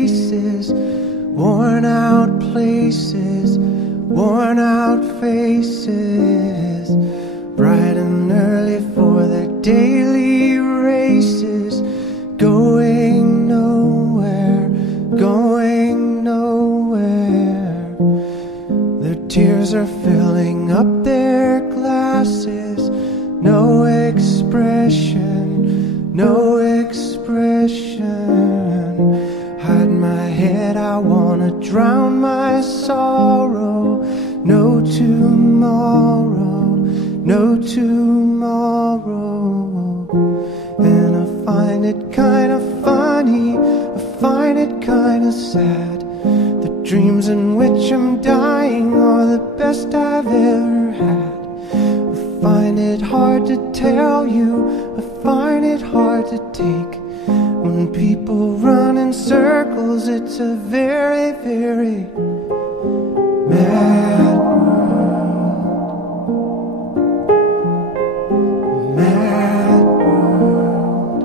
faces, worn out places, worn out faces, bright and early for their daily races, going nowhere, going nowhere. Their tears are filling up their glasses, no expression, no expression. Hide my head, I wanna drown my sorrow. No tomorrow, no tomorrow. And I find it kind of funny, I find it kind of sad. The dreams in which I'm dying are the best I've ever had. I find it hard to tell you, I find it hard to take. When people run in circles, it's a very, very mad world. Mad world.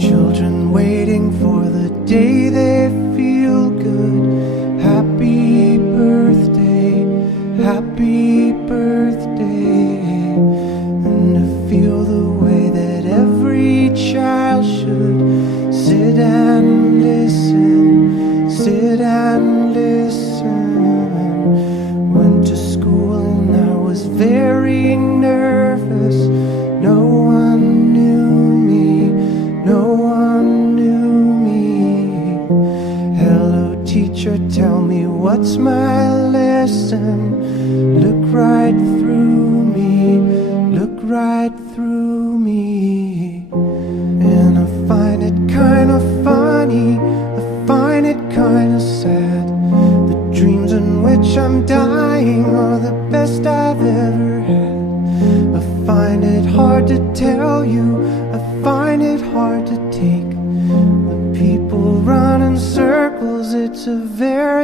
Children waiting for the day they feel good. Happy birthday, happy birthday. And to feel the way that every child should sit and listen, sit and listen. Went to school and I was very nervous. No one knew me, no one knew me. Hello teacher, tell me what's my lesson. Look right through me, look right through me. And I find it kind of funny, I find it kind of sad. The dreams in which I'm dying are the best I've ever had. I find it hard to tell you, I find it hard to take. When people run in circles, it's a very